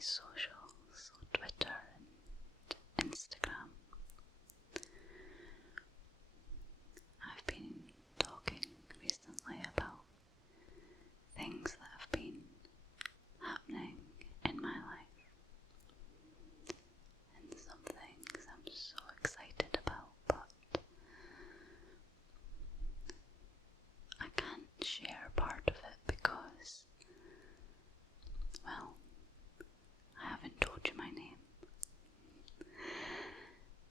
socials, so Twitter and Instagram. I've been talking recently about things that have been happening in my life, and some things I'm so excited about, but I can't share part of it because, well, I haven't told you my name.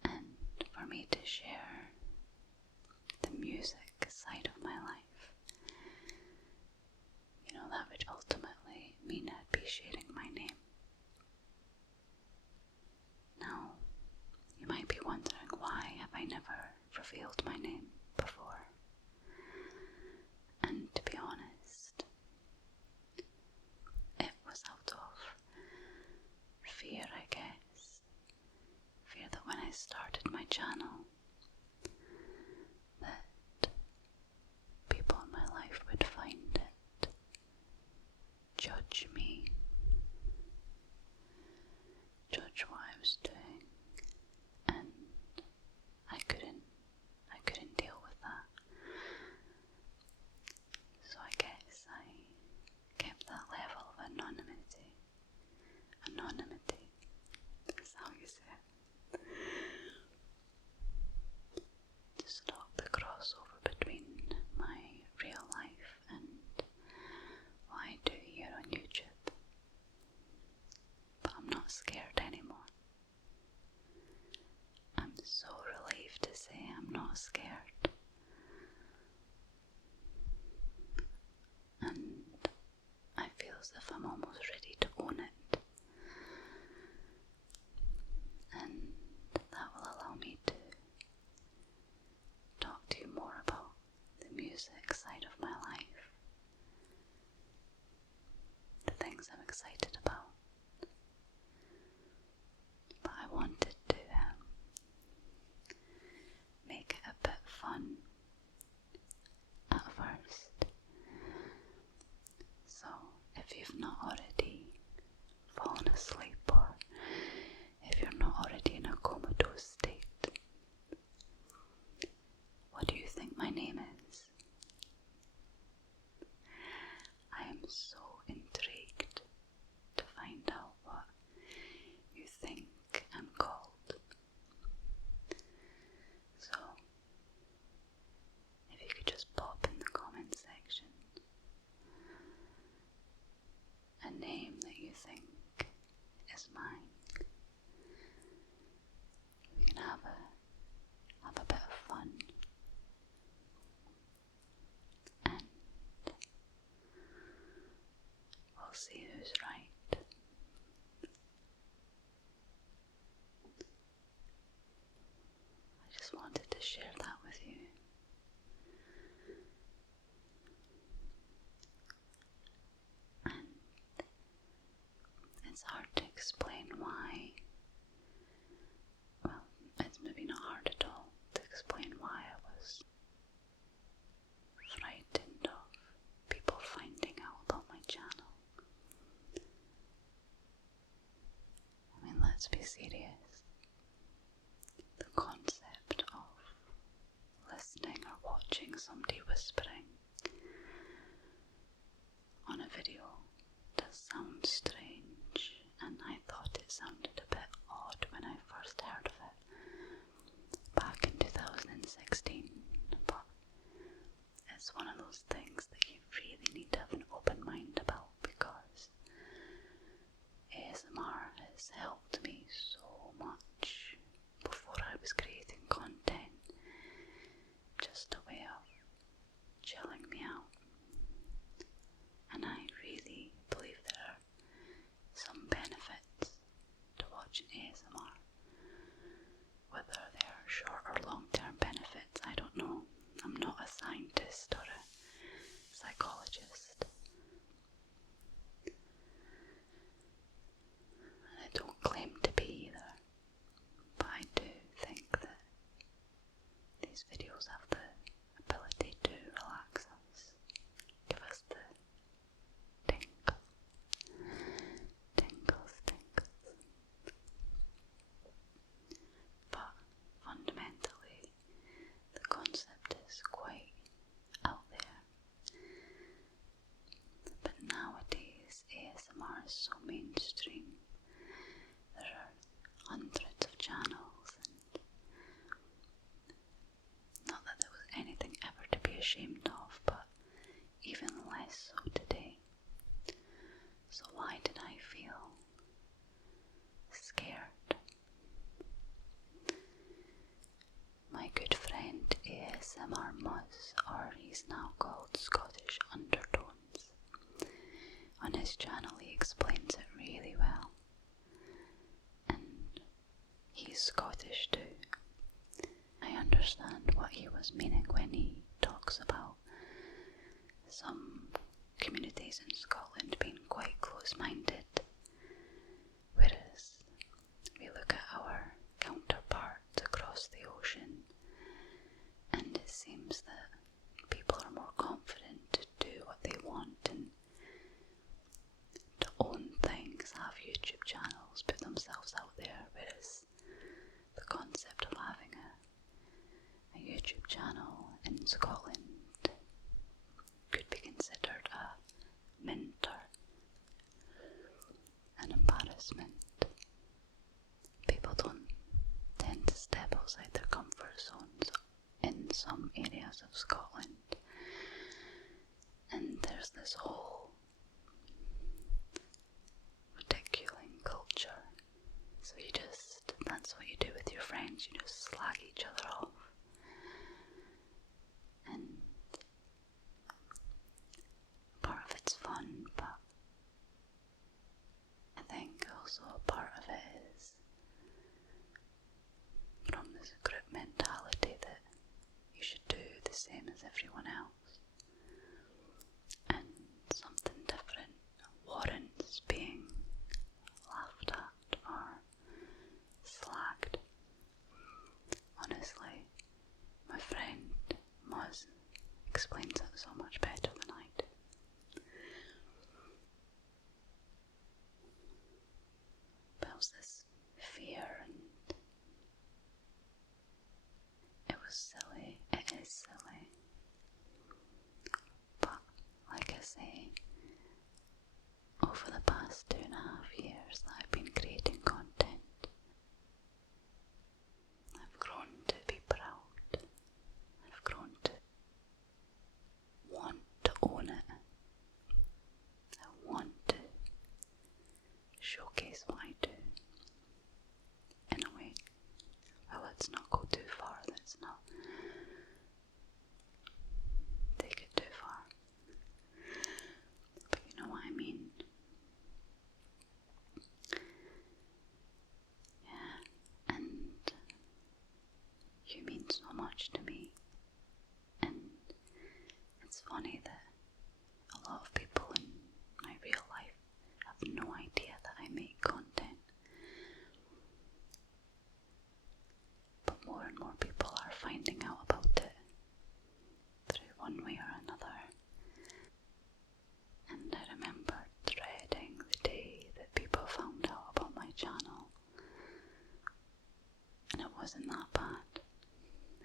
And for me to share the music side of my life, that would ultimately mean I'd be sharing my name. Now, you might be wondering, why have I never revealed my name before? And to be honest, it was out of fear, I guess. Fear that when I started my channel, that people in my life would find it, judge me, judge what I was doing, and I couldn't deal with that. So I guess I kept that level of anonymity. Anonymity, that's how you say it. To stop the crossover between my real life and what I do here on YouTube. But I'm not scared anymore. I'm so relieved to say I'm not scared. And I feel as if I'm almost ready to own it. And that will allow me to talk to you more about the music side of my life, the things I'm excited about. But I wanted to make it a bit fun at first. So if you've not already fallen asleep, or if you're not already in a comatose state, what do you think my name is? I am so intrigued to find out what you think I'm called. So, if you could just pop in the comment section a name that you think is mine, we can have a bit of fun, and we'll see who's right. I just wanted to share that with you. And it's hard to explain why. Well, it's maybe not hard at all to explain why I was frightened of people finding out about my channel. I mean, let's be serious. The concept of listening or watching somebody whispering on a video does sound strange, and I thought it sounded a bit odd when I first heard of it back in 2016, but it's one of those things that you really need to have an open mind about, because ASMR has helped me so much before I was creating content. Just a way of chilling is so mainstream. There are hundreds of channels, and not that there was anything ever to be ashamed of, but even less so today. So why did I feel scared? My good friend ASMR Muzz, or he's now called Scottish Undertones, on his channel he explains it really well. And he's Scottish too. I understand what he was meaning when he talks about some communities in Scotland being quite close-minded, whereas we look at our counterparts across the ocean and it seems that people are more confident to do what they want and to own things, have YouTube channels, put themselves out there, whereas the concept of having a YouTube channel in Scotland could be considered a mentor, an embarrassment. People don't tend to step outside their comfort zones in some areas of Scotland, and there's this whole ridiculing culture. So that's what you do with your friends, you just slag each other off. And part of it's fun, but I think also a part of it is from this group mentality that you should do the same as everyone else, and something different warrants being laughed at or slagged. Honestly, my friend Muzz explains it so much better than I do. But it was this fear, and it was silly. It is silly. But, like I say, over the past 2.5 years that I've been creating content, I've grown to be proud. I've grown to want to own it. I want to showcase what I do in a way. Well, let's not go too far. Let's not take it too far. But you know what I mean. Yeah, and you mean so much to me. And it's funny that a lot of people in my real life have no idea that I make content. But more and more people are finding out about it through one way or another. And I remember dreading the day that people found out about my channel. And it wasn't that bad.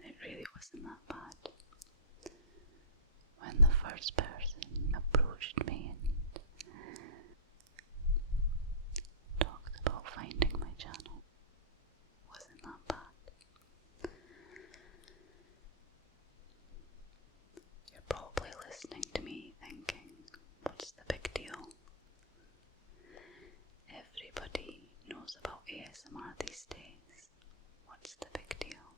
It really wasn't that bad. When the first person approached me and talked about finding my channel, it wasn't that bad. You're probably listening to me thinking, what's the big deal? Everybody knows about ASMR these days. What's the big deal?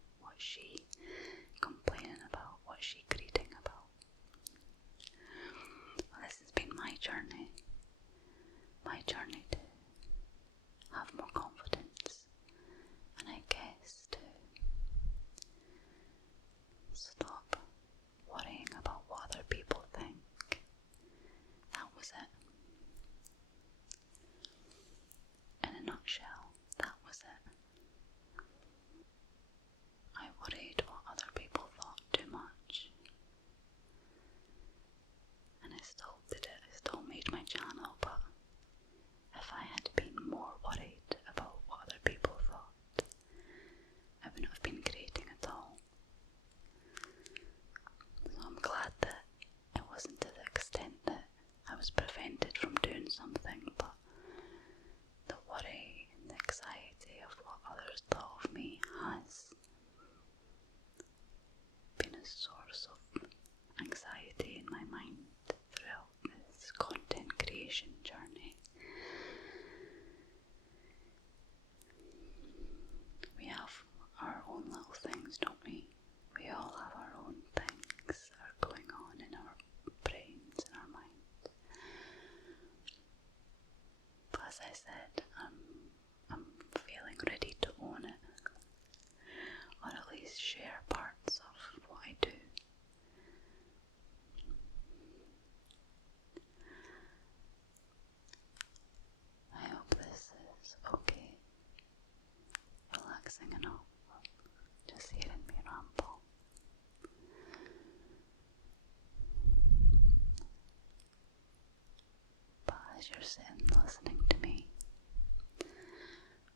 as you're sitting listening to me,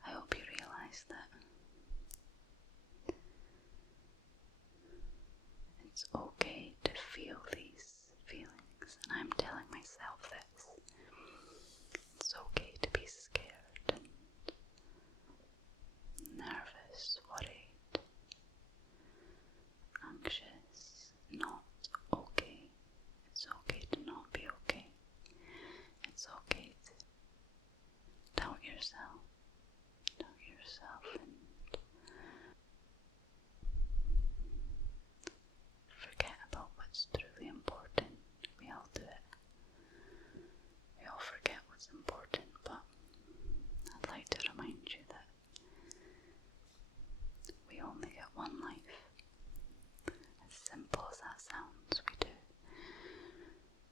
I hope you realize that it's okay to feel these feelings, and I'm telling myself this. It's okay to be scared and nervous, worried, anxious. Not okay. It's okay to not be okay. It's okay to doubt yourself. Doubt yourself and forget about what's truly important. We all do it. We all forget what's important, but I'd like to remind you that we only get one life. As simple as that sounds, we do.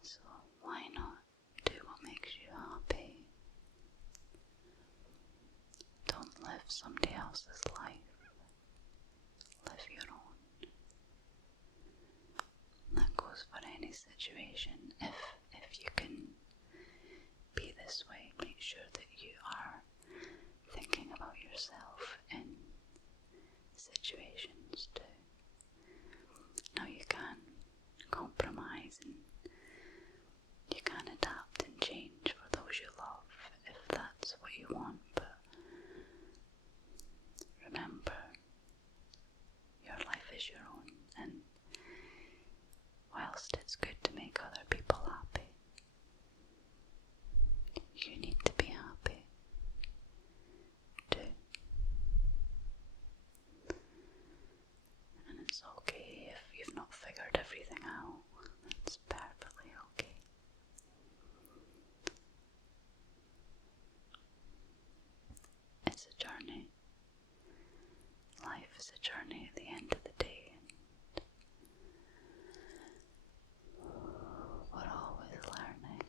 So why not do what makes you happy? Don't live somebody else's life. Live your own. That goes for any situation. If you can be this way, make sure that you are thinking about yourself in situations too. Now you can compromise and you can adapt and change for those you love if that's what you want, but remember, your life is your own, and whilst it's good to make other people happy, you need to be happy too. And it's okay if you've not figured everything out. It's perfectly okay. It's a journey. Life is a journey at the end of the day, and we're always learning.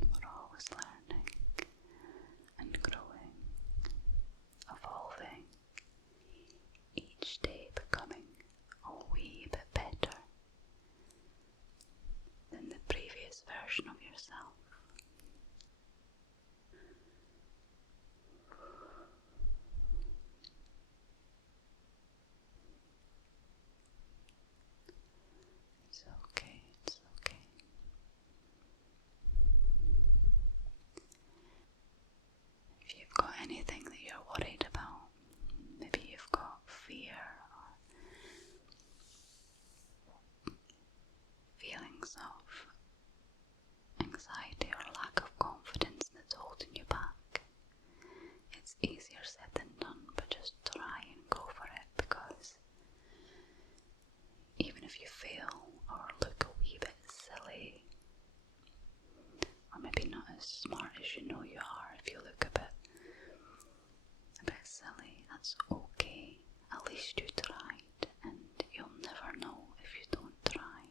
We're always learning and growing, evolving, each day becoming a wee bit better than the previous version of yourself. It's okay, it's okay. If you've got anything that you're worried about, maybe you've got fear or feelings of anxiety or lack of confidence that's holding you back, it's easier said than done, but just try and go for it, because even if you fail or look a wee bit silly, or maybe not as smart as you know you are, if you look a bit silly, that's okay. At least you tried, and you'll never know if you don't try.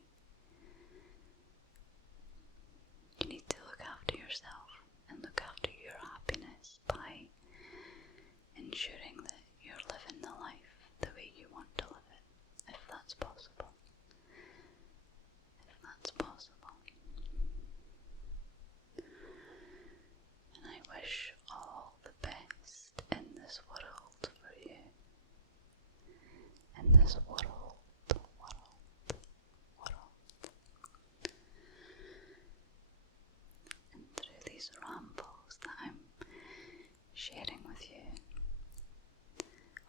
You need to look after yourself and look after your happiness by ensuring that you're living the life the way you want to live it, if that's possible. If that's possible. And I wish all the best in this world for you. In this world. And through these rambles that I'm sharing with you,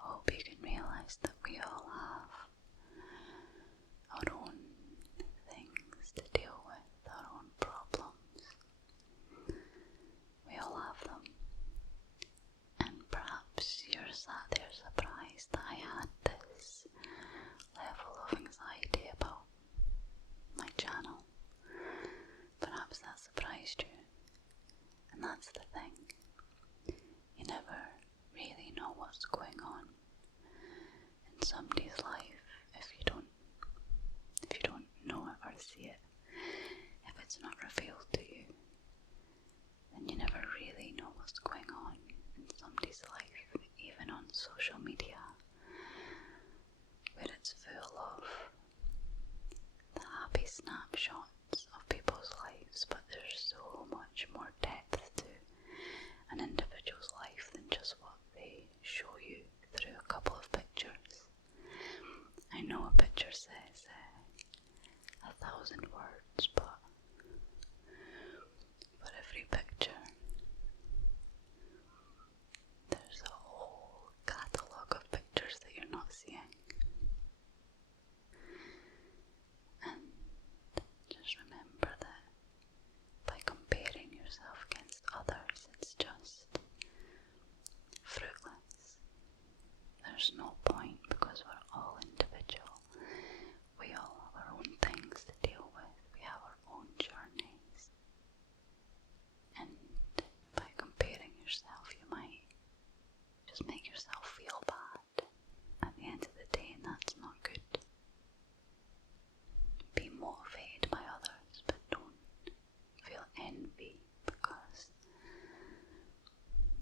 I hope you can realize that we all have our own things to deal with, our own problems. We all have them. And perhaps you're sat there surprised that I had this level of anxiety about my channel. Perhaps that surprised you. And that's the thing. You never really know what's going on in somebody's life if you don't know it or see it. If it's not revealed to you, then you never really know what's going on in somebody's life, even on social media, where it's full of the happy snapshots of people's lives, but there's so much 1,000 words, but for every picture, there's a whole catalogue of pictures that you're not seeing. And just remember that by comparing yourself against others, it's just fruitless. There's no point, because we're all individual. We all have our own things to deal with. We have our own journeys. And by comparing yourself, you might just make yourself feel bad at the end of the day, and that's not good. Be motivated by others, but don't feel envy, because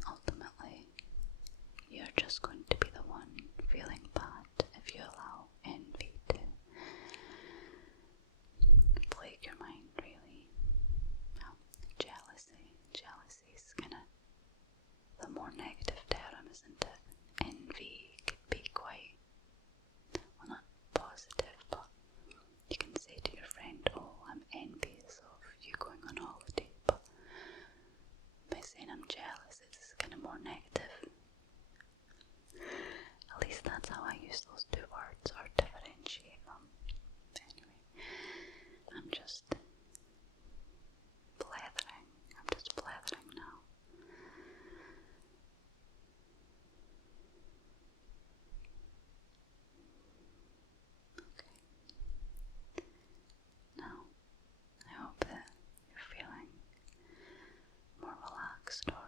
ultimately you're just going to be the one feeling bad if you allow envy to plague your mind, really. Jealousy is kind of the more negative term, isn't it? Envy could be quite, well, not positive, but you can say to your friend, oh, I'm envious of you going on holiday, but by saying I'm jealous, it's kind of more negative. At least that's how I use those two words, or differentiate them. Anyway, I'm just blathering. Now. Okay. Now, I hope that you're feeling more relaxed or